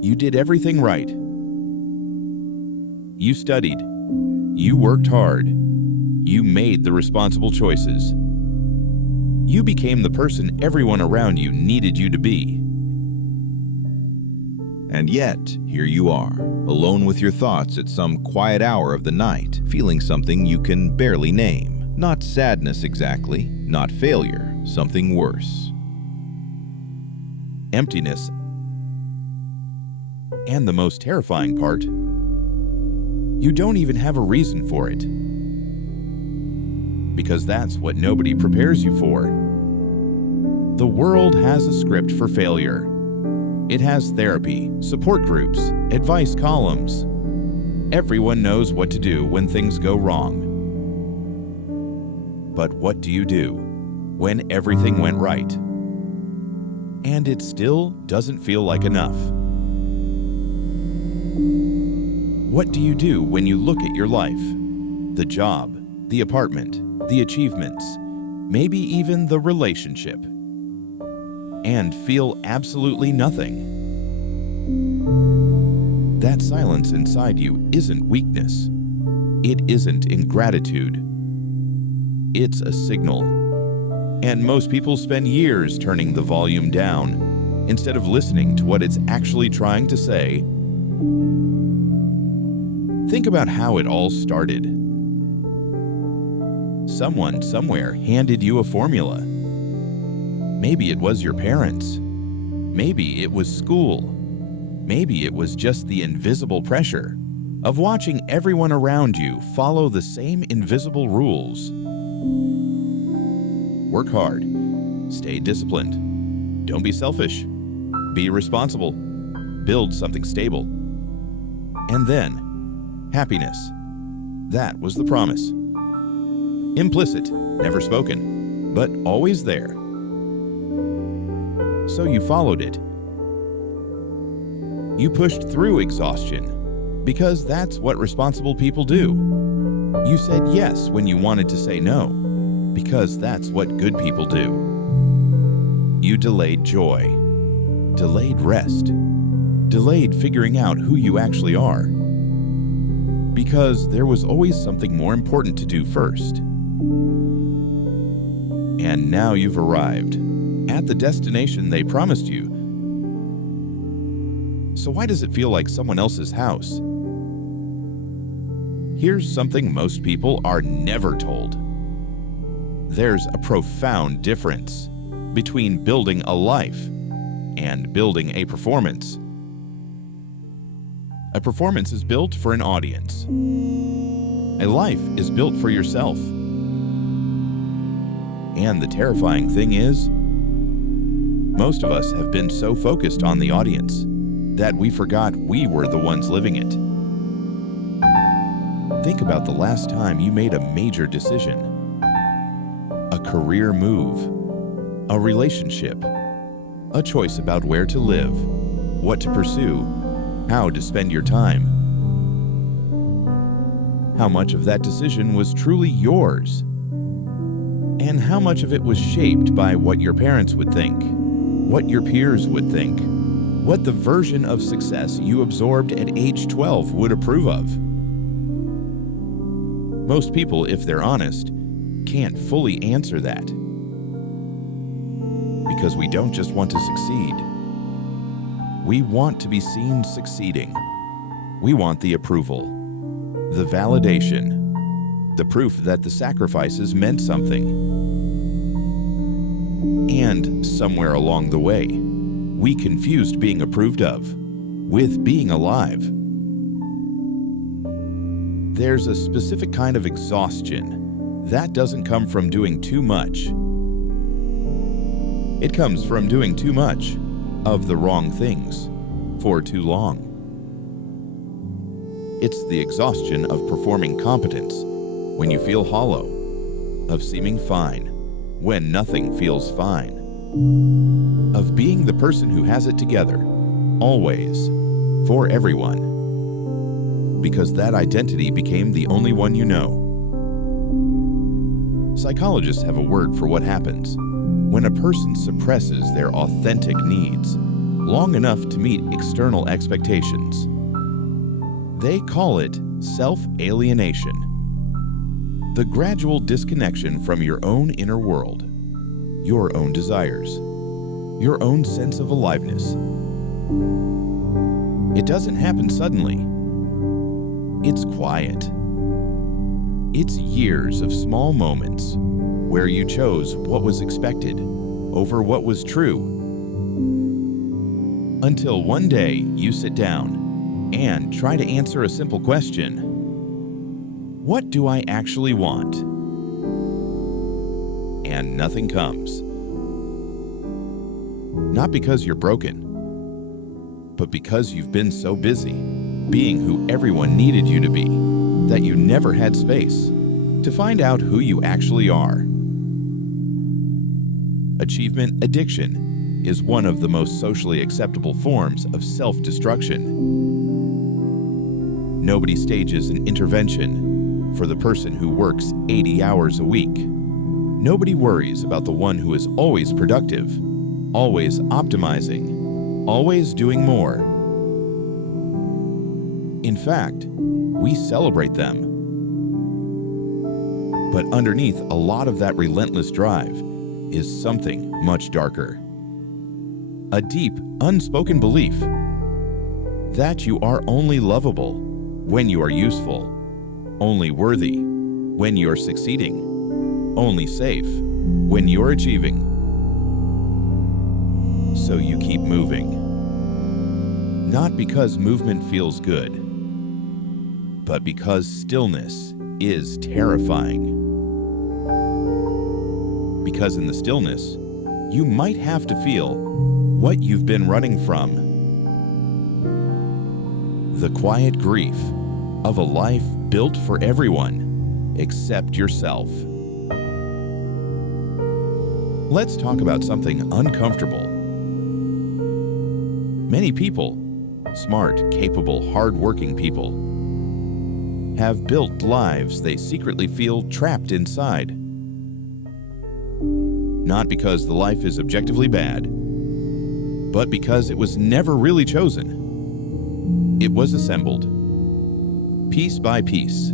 You did everything right. You studied. You worked hard. You made the responsible choices. You became the person everyone around you needed you to be. And yet, here you are, alone with your thoughts at some quiet hour of the night, feeling something you can barely name. Not sadness exactly, not failure, something worse. Emptiness. And the most terrifying part, you don't even have a reason for it. Because that's what nobody prepares you for. The world has a script for failure. It has therapy, support groups, advice columns. Everyone knows what to do when things go wrong. But what do you do when everything went right? And it still doesn't feel like enough. What do you do when you look at your life? The job, the apartment, the achievements, maybe even the relationship, and feel absolutely nothing? That silence inside you isn't weakness. It isn't ingratitude. It's a signal. And most people spend years turning the volume down instead of listening to what it's actually trying to say. Think about how it all started. Someone somewhere handed you a formula. Maybe it was your parents. Maybe it was school. Maybe it was just the invisible pressure of watching everyone around you follow the same invisible rules. Work hard. Stay disciplined. Don't be selfish. Be responsible. Build something stable. And then, happiness. That was the promise. Implicit, never spoken, but always there. So you followed it. You pushed through exhaustion, because that's what responsible people do. You said yes when you wanted to say no, because that's what good people do. You delayed joy, delayed rest, delayed figuring out who you actually are, because there was always something more important to do first. And now you've arrived at the destination they promised you. So why does it feel like someone else's house? Here's something most people are never told. There's a profound difference between building a life and building a performance. A performance is built for an audience. A life is built for yourself. And the terrifying thing is, most of us have been so focused on the audience that we forgot we were the ones living it. Think about the last time you made a major decision. A career move, a relationship, a choice about where to live, what to pursue, how to spend your time. How much of that decision was truly yours? And how much of it was shaped by what your parents would think, what your peers would think, what the version of success you absorbed at age 12 would approve of? Most people, if they're honest, can't fully answer that. Because we don't just want to succeed. We want to be seen succeeding. We want the approval, the validation, the proof that the sacrifices meant something. And somewhere along the way, we confused being approved of with being alive. There's a specific kind of exhaustion that doesn't come from doing too much. It comes from doing too much of the wrong things for too long. It's the exhaustion of performing competence when you feel hollow, of seeming fine when nothing feels fine, of being the person who has it together, always, for everyone, because that identity became the only one you know. Psychologists have a word for what happens when a person suppresses their authentic needs, long enough to meet external expectations. They call it self-alienation, the gradual disconnection from your own inner world, your own desires, your own sense of aliveness. It doesn't happen suddenly. It's quiet. It's years of small moments where you chose what was expected over what was true. Until one day you sit down and try to answer a simple question. What do I actually want? And nothing comes. Not because you're broken, but because you've been so busy being who everyone needed you to be that you never had space to find out who you actually are. Achievement addiction is one of the most socially acceptable forms of self-destruction. Nobody stages an intervention for the person who works 80 hours a week. Nobody worries about the one who is always productive, always optimizing, always doing more. In fact, we celebrate them. But underneath a lot of that relentless drive is something much darker. A deep, unspoken belief that you are only lovable when you are useful, only worthy when you're succeeding, only safe when you're achieving. So you keep moving. Not because movement feels good, but because stillness is terrifying. Because in the stillness, you might have to feel what you've been running from. The quiet grief of a life built for everyone except yourself. Let's talk about something uncomfortable. Many people, smart, capable, hard-working people, have built lives they secretly feel trapped inside. Not because the life is objectively bad, but because it was never really chosen. It was assembled, piece by piece,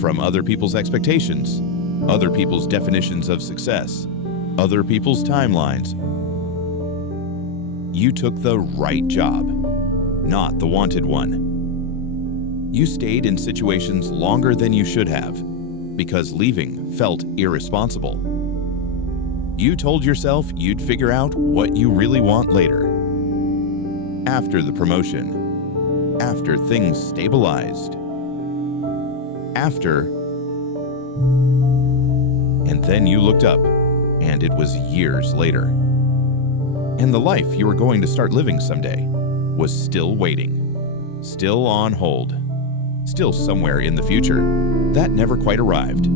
from other people's expectations, other people's definitions of success, other people's timelines. You took the right job, not the wanted one. You stayed in situations longer than you should have because leaving felt irresponsible. You told yourself you'd figure out what you really want later. After the promotion, after things stabilized, after, and then you looked up and it was years later. And the life you were going to start living someday was still waiting, still on hold, still somewhere in the future that never quite arrived.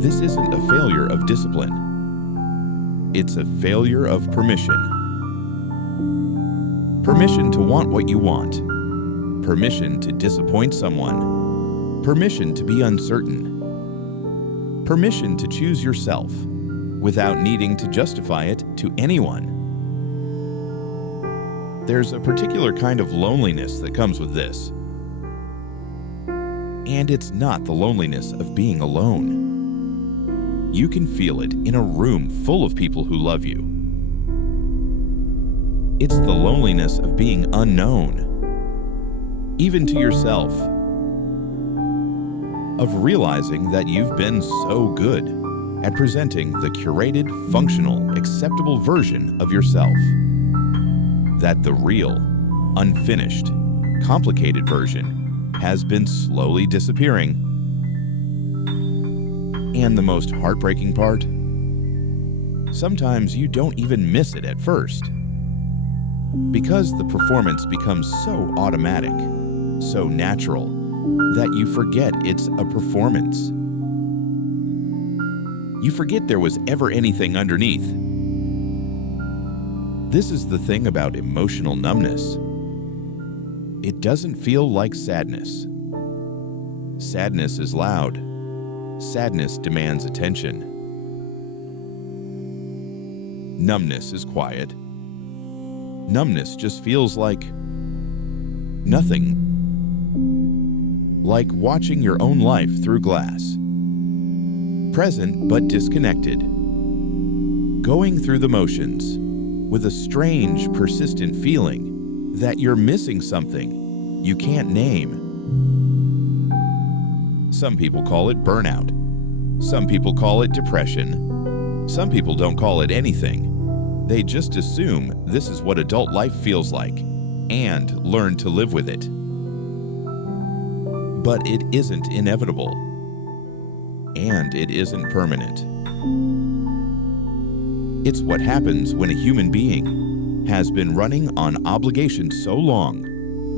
This isn't a failure of discipline. It's a failure of permission. Permission to want what you want. Permission to disappoint someone. Permission to be uncertain. Permission to choose yourself without needing to justify it to anyone. There's a particular kind of loneliness that comes with this. And it's not the loneliness of being alone. You can feel it in a room full of people who love you. It's the loneliness of being unknown, even to yourself. Of realizing that you've been so good at presenting the curated, functional, acceptable version of yourself, that the real, unfinished, complicated version has been slowly disappearing. And the most heartbreaking part? Sometimes you don't even miss it at first. Because the performance becomes so automatic, so natural, that you forget it's a performance. You forget there was ever anything underneath. This is the thing about emotional numbness. It doesn't feel like sadness. Sadness is loud. Sadness demands attention. Numbness is quiet. Numbness just feels like nothing. Like watching your own life through glass. Present but disconnected. Going through the motions with a strange, persistent feeling that you're missing something you can't name. Some people call it burnout. Some people call it depression. Some people don't call it anything. They just assume this is what adult life feels like and learn to live with it. But it isn't inevitable. And it isn't permanent. It's what happens when a human being has been running on obligation so long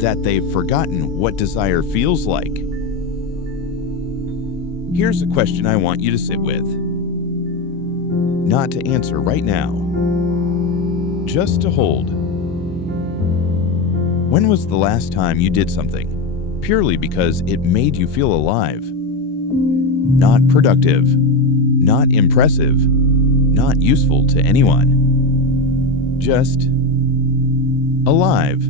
that they've forgotten what desire feels like. Here's a question I want you to sit with. Not to answer right now. Just to hold. When was the last time you did something purely because it made you feel alive? Not productive, not impressive, not useful to anyone. Just alive.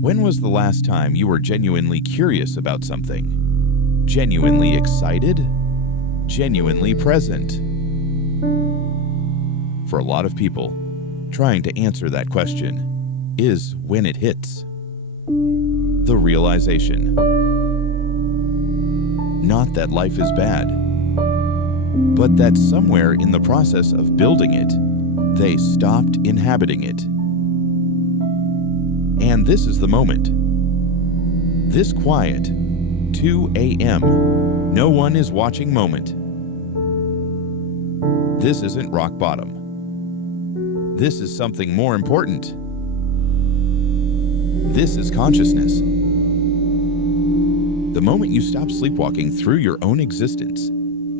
When was the last time you were genuinely curious about something? Genuinely excited? Genuinely present? For a lot of people, trying to answer that question is when it hits. The realization. Not that life is bad, but that somewhere in the process of building it, they stopped inhabiting it. And this is the moment. This quiet, 2 a.m., no one is watching moment. This isn't rock bottom. This is something more important. This is consciousness. The moment you stop sleepwalking through your own existence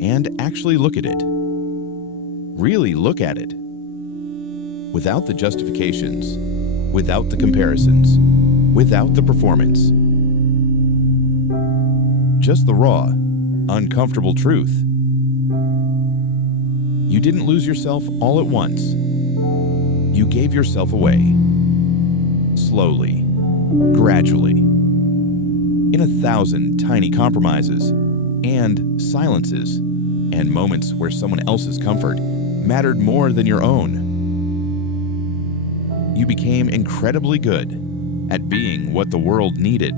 and actually look at it. Really look at it. Without the justifications, without the comparisons, without the performance. Just the raw, uncomfortable truth. You didn't lose yourself all at once. You gave yourself away. Slowly, gradually. In 1,000 tiny compromises and silences and moments where someone else's comfort mattered more than your own. You became incredibly good at being what the world needed.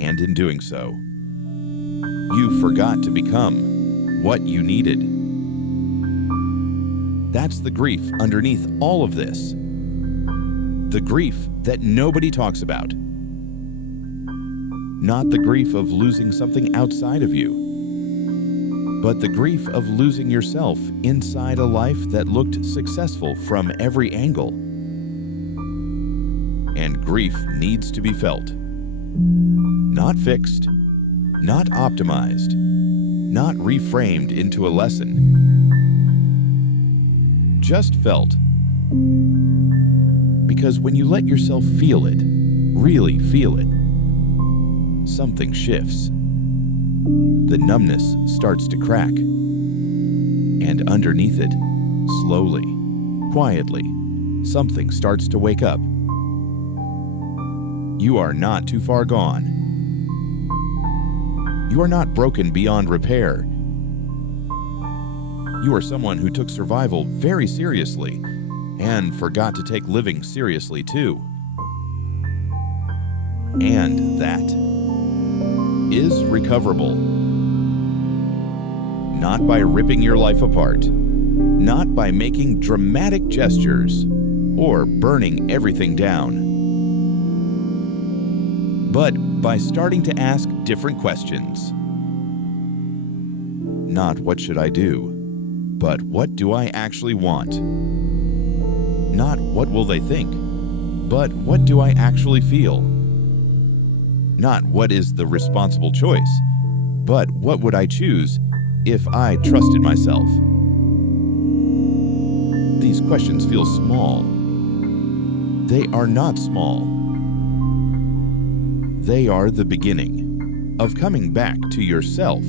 And in doing so, you forgot to become what you needed. That's the grief underneath all of this. The grief that nobody talks about. Not the grief of losing something outside of you, but the grief of losing yourself inside a life that looked successful from every angle. And grief needs to be felt. Not fixed, not optimized, not reframed into a lesson. Just felt. Because when you let yourself feel it, really feel it, something shifts. The numbness starts to crack. And underneath it, slowly, quietly, something starts to wake up. You are not too far gone. You are not broken beyond repair. You are someone who took survival very seriously and forgot to take living seriously too. And that is recoverable. Not by ripping your life apart, not by making dramatic gestures or burning everything down, but by starting to ask different questions. Not what should I do, but what do I actually want? Not what will they think, but what do I actually feel? Not what is the responsible choice, but what would I choose if I trusted myself? These questions feel small. They are not small. They are the beginning of coming back to yourself.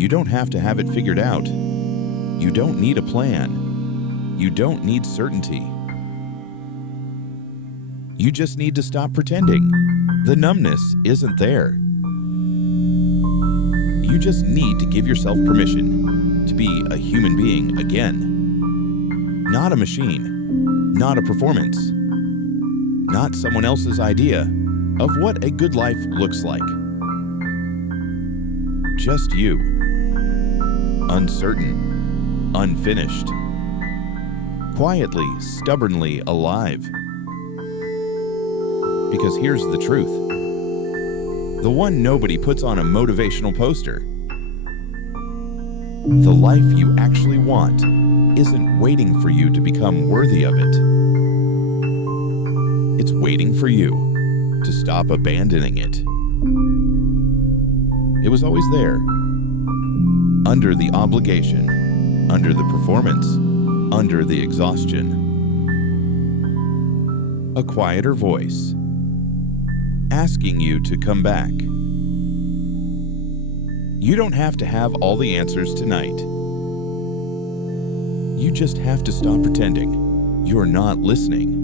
You don't have to have it figured out. You don't need a plan. You don't need certainty. You just need to stop pretending. The numbness isn't there. You just need to give yourself permission to be a human being again. Not a machine, not a performance, not someone else's idea of what a good life looks like. Just you. Uncertain, unfinished, quietly, stubbornly alive. Because here's the truth. The one nobody puts on a motivational poster. The life you actually want isn't waiting for you to become worthy of it. It's waiting for you to stop abandoning it. It was always there, under the obligation, under the performance, under the exhaustion. A quieter voice, asking you to come back. You don't have to have all the answers tonight. You just have to stop pretending you're not listening.